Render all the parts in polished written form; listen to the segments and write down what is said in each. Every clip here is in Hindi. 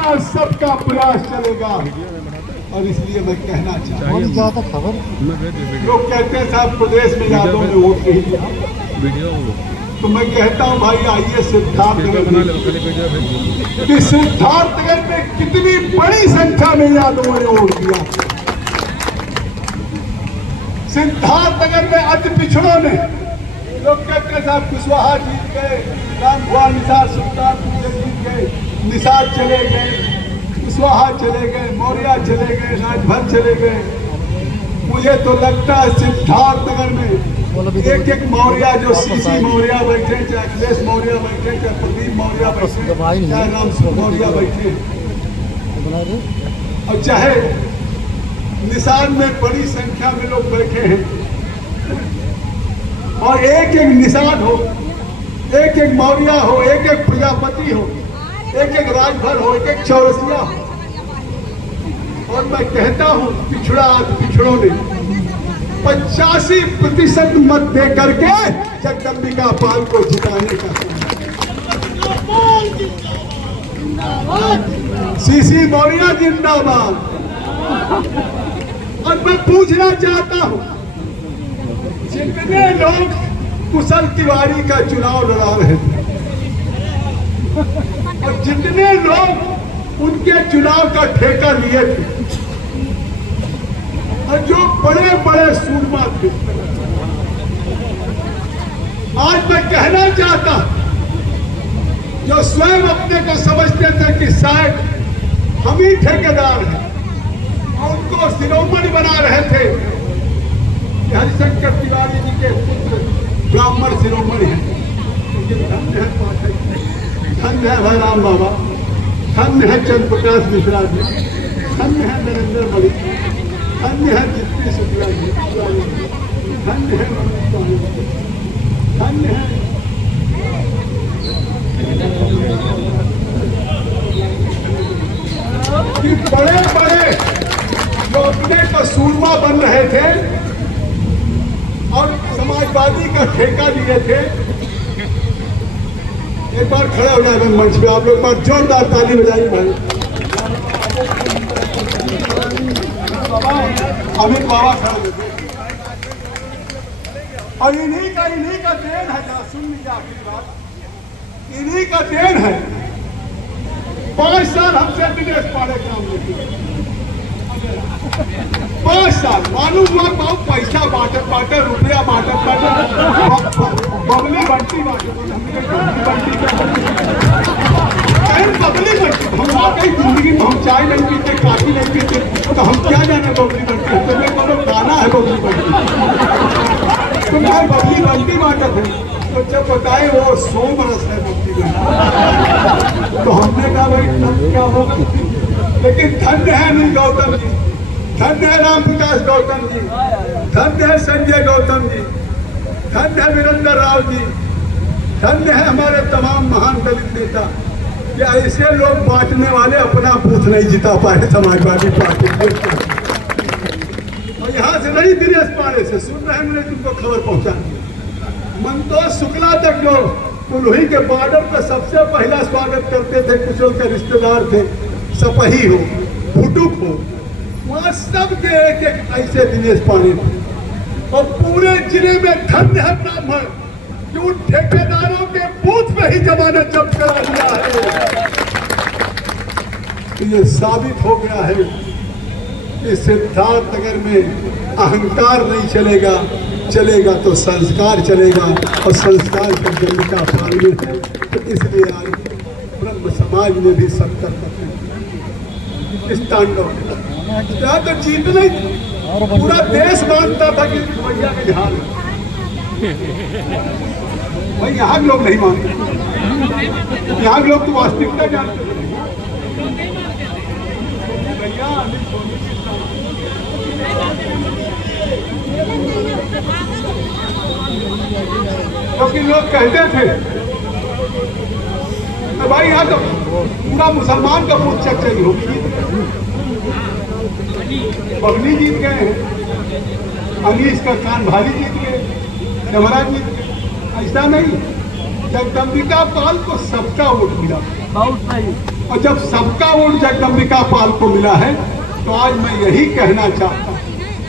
यहाँ सबका प्रयास चलेगा। और इसलिए मैं कहना चाहता हूँ, लोग कहते हैं साहब प्रदेश में यादव ने वोट नहीं दिया, तो मैं कहता हूँ भाई आइए सिद्धार्थनगर कि सिद्धार्थनगर में कितनी बड़ी संख्या में यादवों ने वोट दिया। सिद्धार्थनगर में अति पिछड़ों ने, लोग कहते हैं साहब कुशवाहा जीत गए, राम भुआन निसार सुल्तानपुर जीत गए, निसार चले गए, कुशवाहा चले गए, मौर्य चले गए, राजभर चले गए। मुझे तो लगता है सिद्धार्थनगर में एक एक मौर्य, जो सीसी मौर्य बैठे, चाहे अखिलेश मौर्य बैठे, चाहे प्रदीप मौर्य बैठे, चाहे राम मौर्य बैठे, और चाहे निशान में बड़ी संख्या में लोग बैठे हैं, और एक एक निशान हो, एक एक मौर्य हो, एक एक प्रजापति हो, एक एक राजभर हो, एक एक चौरसिया हो। और मैं कहता हूं पिछड़ों ने 85% मत दे करके जगदम्बिका पाल को जिताने का, सीसी मौर्य जिंदाबाद। और मैं पूछना चाहता हूं, जितने लोग कुशल तिवारी का चुनाव लड़ा रहे थे और जितने लोग उनके चुनाव का ठेका लिए थे और जो बड़े बड़े सूरमा थे, आज मैं कहना चाहता, जो स्वयं अपने को समझते थे कि शायद हम ही ठेकेदार हैं और उनको शिरोमणि बना रहे थे कि हरिशंकर तिवारी जी के पुत्र ब्राह्मण शिरोमणि हैं। लेकिन धन्य है, धन्य है भाई राम बाबा, धन्य है चंद्र प्रकाश मिश्रा जी, धन्य है नरेंद्र मोदी, धन्य है जितनी शुक्ला जी, धन्य है धन्य है कि बड़े बड़े जो अपने को सूरमा बन रहे थे और समाजवादी का ठेका लिए थे। एक बार खड़े हो जाए मंच पे, आप लोग बार जोरदार ताली बजाइए भाई। अमित बाबा खड़े होते और इन्हीं का देन है, जरा सुन लीजिए आखिरी बात, इन्हीं का देन है। 5 साल हमसे दिनेश पांडे काम लेते, 5 साल मालूम हुआ बहुत पैसा बांटे रुपया बांटे बबली बंटी बांटे बबली बंटी। हम कहीं जिंदगी में हम चाय नहीं पीते, काफी नहीं पीते, तो हम क्या जाने बबली बंटी, तुम्हें कोनो गाना है बबली बंटी, तुम यार बबली बंटी बांटे थे। तो जब बताए वो 100 बरस है बबली बंटी, तो हमने कहा भाई तब क्या होगा। लेकिन धन्य है अनिल गौतम जी, धन्य है राम प्रकाश गौतम जी, धन्य है संजय गौतम जी, धन्य है वीरेंद्र राव जी, धन्य है हमारे तमाम महान दलित नेता कि ऐसे लोग बांटने वाले अपना बूथ नहीं जिता पाए समाजवादी पार्टी। और यहाँ से नहीं दिनेश पांडे से सुन रहे हैं, तुमको खबर पहुंचा मनतोष शुक्ला तक जो कुल्ही के बॉर्डर पर सबसे पहला स्वागत करते थे, कुछ उनके रिश्तेदार थे, सपही हो, भुटुक हो, वहां सब के एक एक ऐसे दिनेश पांडे थे। और पूरे जिले में धन्य है ब्राह्मण कि उन ठेकेदारों के बूथ में ही जमानत जब्त करा दिया है। ये साबित हो गया है कि सिद्धार्थनगर में अहंकार नहीं चलेगा, चलेगा तो संस्कार चलेगा, और संस्कार की जगह पालने है। तो इसलिए आज ब्रह्म समाज ने भी सख्त इस तांडव तो जीत नहीं, पूरा देश मानता था कि भैया के ध्यान भाई, यहाँ के लोग नहीं मानते, यहाँ के लोग तो वास्तविकता जानते हैं। क्योंकि लोग कहते थे तो भाई यहाँ तो पूरा मुसलमान का वोट चेक चाहिए होगी, बबली जीत गए हैं, अनीस का कान भारी जीत गए, जमरा जीत गए। ऐसा नहीं, जगदम्बिका पाल को सबका वोट मिला, बहुत सही। और जब सबका वोट जगदम्बिका पाल को मिला है तो आज मैं यही कहना चाहता हूँ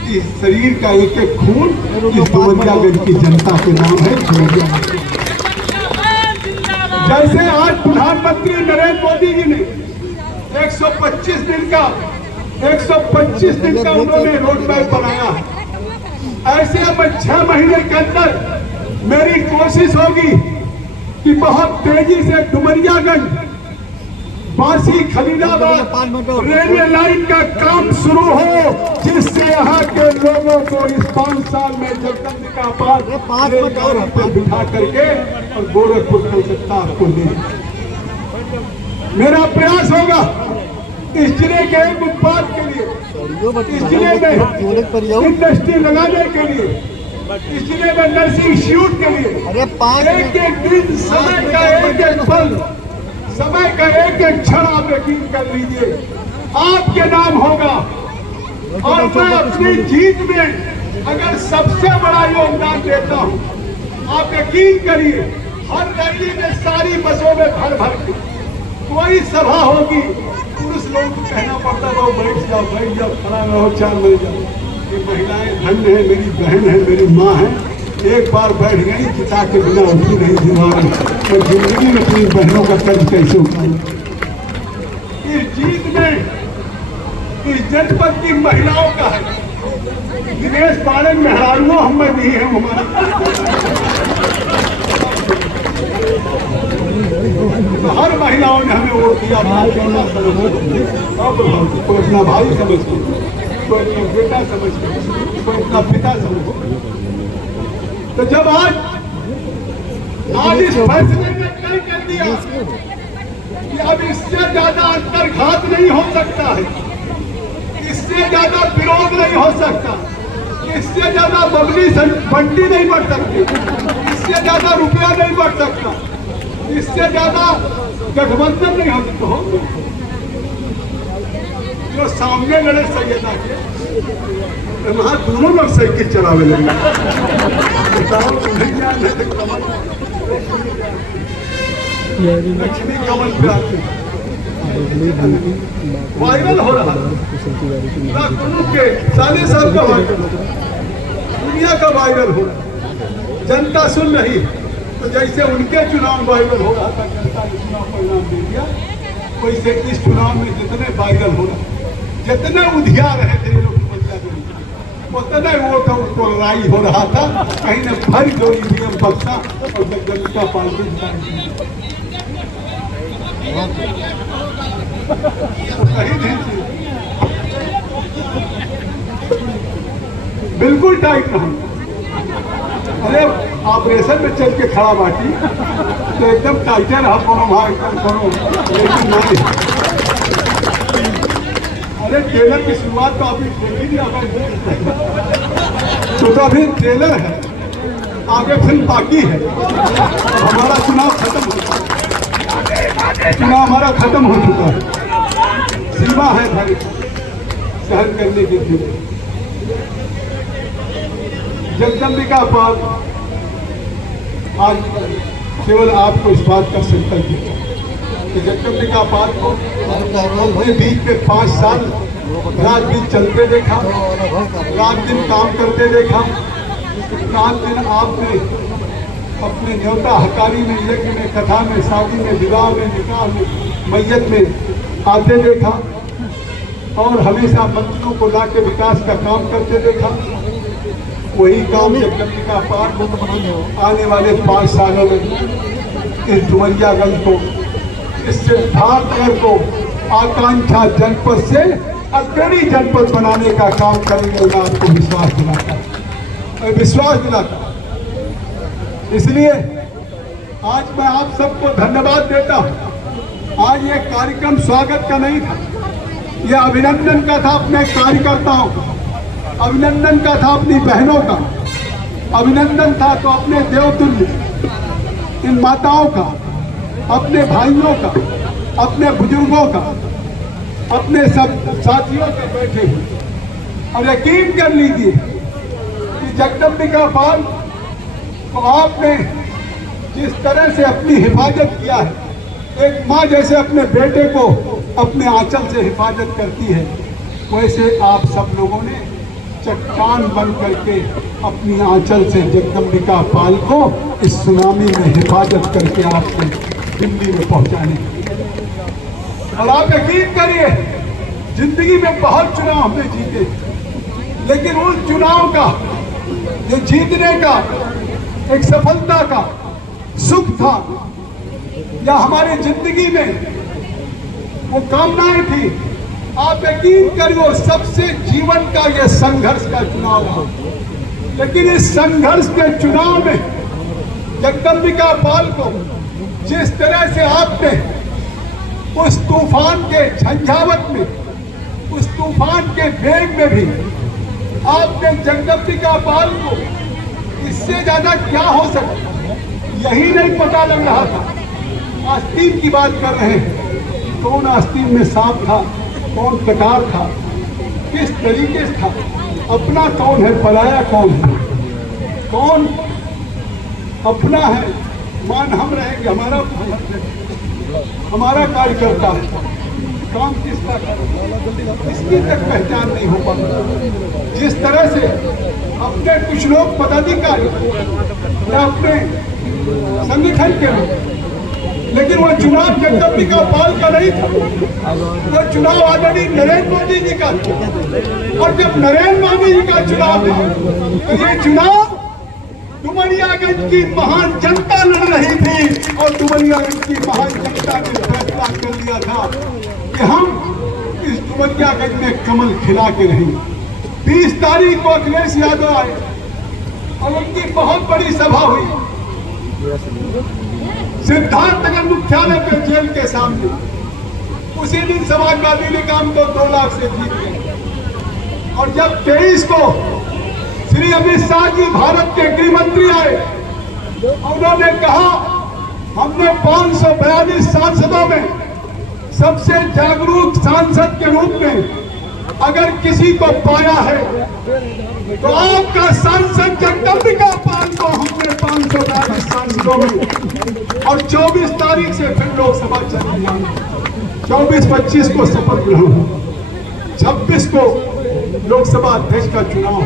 कि इस शरीर का एक एक खून इस डुमरियागंज की जनता के नाम है। जैसे आज प्रधानमंत्री नरेंद्र मोदी जी ने 125 दिन का उन्होंने रोड मैप बनाया है, ऐसे अब 6 महीने के अंदर मेरी कोशिश होगी कि बहुत तेजी से डुमरियागंज बासी खलीलाबाद रेलवे लाइन का काम शुरू हो, जिससे यहाँ के लोगों को इस 5 साल में जगदम्बिका पाल पे बिठा करके और गोरखपुर कोलकाता आपको दे। मेरा प्रयास होगा इस जिले के एक उत्पाद के लिए, इस जिले में इंडस्ट्री लगाने के लिए, इस जिले में नर्सिंग इंस्टीट्यूट के लिए एक एक दिन समय का एक एक पल, समय का एक एक क्षण आप यकीन कर लीजिए आपके नाम होगा। और मैं अपनी जीत में अगर सबसे बड़ा योगदान देता हूँ, आप यकीन करिए हर रैली में सारी बसों में भर भर के कोई सभा होगी, पुरुष लोग को कहना पड़ता है बैठ जाओ खड़ा रहो, 4 मिल जाओ। ये महिलाएं धन्य है, मेरी बहन है, मेरी माँ है, एक बार बैठ गई चिता के बिना उठी नहीं दीवार, तो जिंदगी में अपनी बहनों का कर्ज कैसे उठाऊं। इस जीत में इस जनपद की महिलाओं का है। दिनेश पालन मेहरारुओं हमें दी है हमारी, तो हर महिलाओं ने हमें वोट दिया। कोई अपना भाई समझ के, कोई अपना बेटा समझ के, कोई अपना पिता समझ के। तो जब आज इस फैसले ने तय कर दिया कि अब इससे ज्यादा अंतर्घात नहीं हो सकता है, इससे ज्यादा विरोध नहीं हो सकता, इससे ज्यादा बबली बंटी नहीं बढ़ सकती, इससे ज्यादा रुपया नहीं बढ़ सकता, इससे ज्यादा गठबंधन नहीं हो सकता। जो सामने लड़े सैयदा के वहां दोनों लोग साइकिल चलावे लगे। लक्ष्मी कमल पे आते वायरल हो रहा है, के 40 साल का वायरल, दुनिया का वायरल हो रहा, जनता सुन रही है। तो जैसे उनके चुनाव वायरल हो रहा था, जनता ने चुनाव परिणाम दे दिया, वैसे इस चुनाव में जितने वायरल हो रहा, जितने उधिया रहे थे लोग उतना वो उसको लड़ाई हो रहा था, कहीं न भर जो ईवीएम बक्सा और जगदम्बिका पाल को सही नहीं, बिल्कुल टाइट रहा। अरे ऑपरेशन में चल के खड़ा बाटी तो एकदम टाइटे रहा कोनो भाई कोनो, लेकिन नहीं। अरे ट्रेलर की शुरुआत तो अभी तो अभी ट्रेलर है, आगे फिल्म बाकी है। हमारा चुनाव खत्म हो चुका है, चुनाव हमारा खत्म हो चुका है, सीमा है भाई सहन करने की थी। जगदम्बिका पाल आज केवल आपको इस बात का संकल्प दिया कि जगदम्बिका पाल को अपने बीच में 5 साल रात दिन चलते देखा, रात दिन काम करते देखा, रात दिन आपने अपने न्योता हकारी में, यज्ञ में, कथा में, शादी में, विवाह में, निकाह में, मैयत में आते देखा और हमेशा मंत्रियों को ला के विकास का काम करते देखा। वही काम जगदम्बिका पाल आने वाले 5 सालों में इस डुमरियागंज को, इस सिद्धार्थनगर को आकांक्षा जनपद से अग्रणी जनपद बनाने का काम करेंगे। मैं आपको विश्वास दिलाता हूं, विश्वास दिलाता हूं। इसलिए आज मैं आप सबको धन्यवाद देता हूं। आज ये कार्यक्रम स्वागत का नहीं था, ये अभिनंदन का था अपने कार्यकर्ताओं का, अभिनंदन का था अपनी बहनों का, अभिनंदन था तो अपने देवतुल्य इन माताओं का, अपने भाइयों का, अपने बुजुर्गों का, अपने सब साथियों के बैठे हुए। और यकीन कर लीजिए कि जगदम्बिका पाल को आपने जिस तरह से अपनी हिफाजत किया है, एक माँ जैसे अपने बेटे को अपने आंचल से हिफाजत करती है, वैसे आप सब लोगों ने चट्टान बन करके अपनी आंचल से जगदम्बिका पाल को इस सुनामी में हिफाजत करके आपको दिल्ली में पहुंचाने की। और आप यकीन करिए, जिंदगी में बहुत चुनाव हमने जीते, लेकिन उस चुनाव का, ये जीतने का, एक सफलता का सुख था, या हमारी जिंदगी में वो कामनाएं थी, आप यकीन करिए सबसे जीवन का ये संघर्ष का चुनाव रहा। लेकिन इस संघर्ष के चुनाव में जगदम्बिका पाल को जिस तरह से आपने उस तूफान के झंझावत में, उस तूफान के वेग में भी आपने जगदम्बिका पाल को, इससे ज्यादा क्या हो सकता, यही नहीं पता लग रहा था। आस्तीन की बात कर रहे हैं, कौन आस्तीन में सांप था, कौन कटार था, किस तरीके से था, अपना कौन है, पराया कौन है, कौन अपना है, मान हम रहेंगे, हमारा कार्यकर्ता है, काम किसका कर, इसकी तक पहचान नहीं हो पाती। जिस तरह से अपने कुछ लोग पदाधिकारी या अपने संगठन के लोग, लेकिन वो चुनाव जगदम्बिका पाल का नहीं था, वो चुनाव आदरणीय नरेंद्र मोदी जी का था। और जब नरेंद्र मोदी जी का चुनाव था, तो ये चुनाव डुमरियागंज की महान जनता लड़ रही थी, और डुमरियागंज की महान जनता ने फैसला कर लिया था कि हम इस डुमरियागंज में कमल खिला के रहेंगे। 20 तारीख को अखिलेश यादव आए और उनकी बहुत बड़ी सभा हुई सिद्धार्थनगर मुख्यालय पे, जेल के सामने। उसी दिन समाजवादी ने काम को 2 लाख से जीत गए। और जब 23 को श्री अमित शाह जी भारत के गृह मंत्री आए, उन्होंने कहा हमने 542 सांसदों में सबसे जागरूक सांसद के रूप में अगर किसी को पाया है तो आपका सांसद जगदम्बिका पाल को हमने 542 सांसदों में। और 24 तारीख से फिर लोकसभा चली जाएगी। 24-25 को शपथ ग्रहण हो, 26 को लोकसभा अध्यक्ष का चुनाव हो,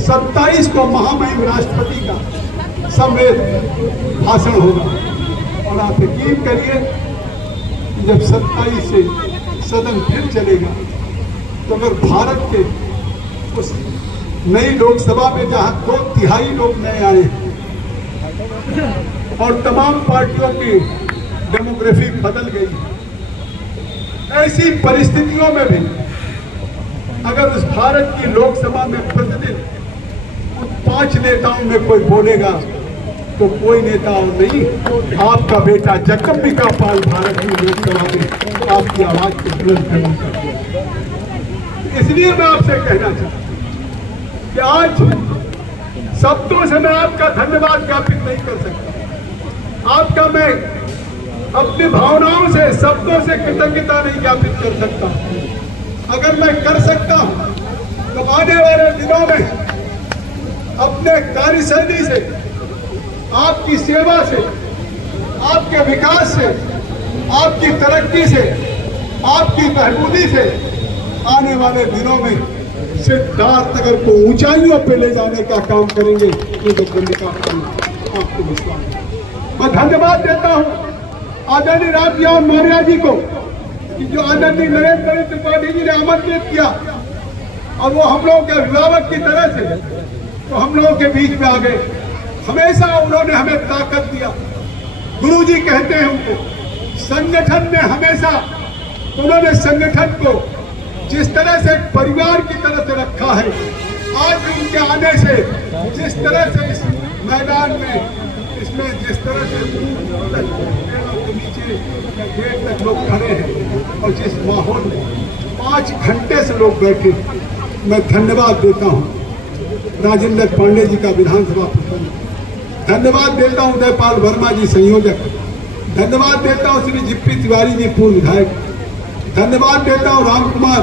27 को महामहिम राष्ट्रपति का समेत भाषण होगा। और आप यकीन करिए, जब 27 से सदन फिर चलेगा, तो अगर भारत के उस नई लोकसभा में जहां 2/3 लोग नए आए और तमाम पार्टियों की डेमोग्राफी बदल गई, ऐसी परिस्थितियों में भी अगर उस भारत की लोकसभा में प्रतिदिन उन 5 नेताओं में कोई बोलेगा, तो कोई नेता और नहीं, आपका बेटा जगदम्बिका पाल भारत की लोकसभा में आपकी आवाज को बुलंद करने का। इसलिए मैं आपसे कहना चाहता हूं कि आज शब्दों से मैं आपका धन्यवाद ज्ञापित नहीं कर सकता, आपका मैं अपनी भावनाओं से, शब्दों से कृतज्ञता नहीं ज्ञापित कर सकता। अगर मैं कर सकता हूं तो आने वाले दिनों में अपने कार्यशैली से, आपकी सेवा से, आपके विकास से, आपकी तरक्की से, आपकी बहबूदी से आने वाले दिनों में सिद्धार्थनगर को ऊंचाइयों पे ले जाने का काम करेंगे। ये जगदम्बिका पाल आपको विश्वास है। मैं धन्यवाद देता हूं आदरणीय रामजी मौर्य जी को कि जो आदरणीय नरेंद्र त्रिपाठी जी ने आमंत्रित किया, और वो हम लोगों के अभिभावक की तरह से तो हम लोगों के बीच में आ गए। हमेशा उन्होंने हमें ताकत दिया। गुरु जी कहते हैं उनको, संगठन में हमेशा उन्होंने संगठन को जिस तरह से परिवार की तरह से रखा है, आज उनके आने से जिस तरह से इस मैदान में, इसमें जिस तरह से नीचे गेट तक लोग खड़े हैं और जिस माहौल में 5 घंटे से लोग बैठे, मैं धन्यवाद देता हूँ राजेंद्र पांडे जी का विधानसभा प्रसंग, धन्यवाद देता हूँ उदयपाल वर्मा जी संयोजक, धन्यवाद देता हूँ श्री जिप्पी तिवारी जी पूर्व विधायक, धन्यवाद देता हूँ राम कुमार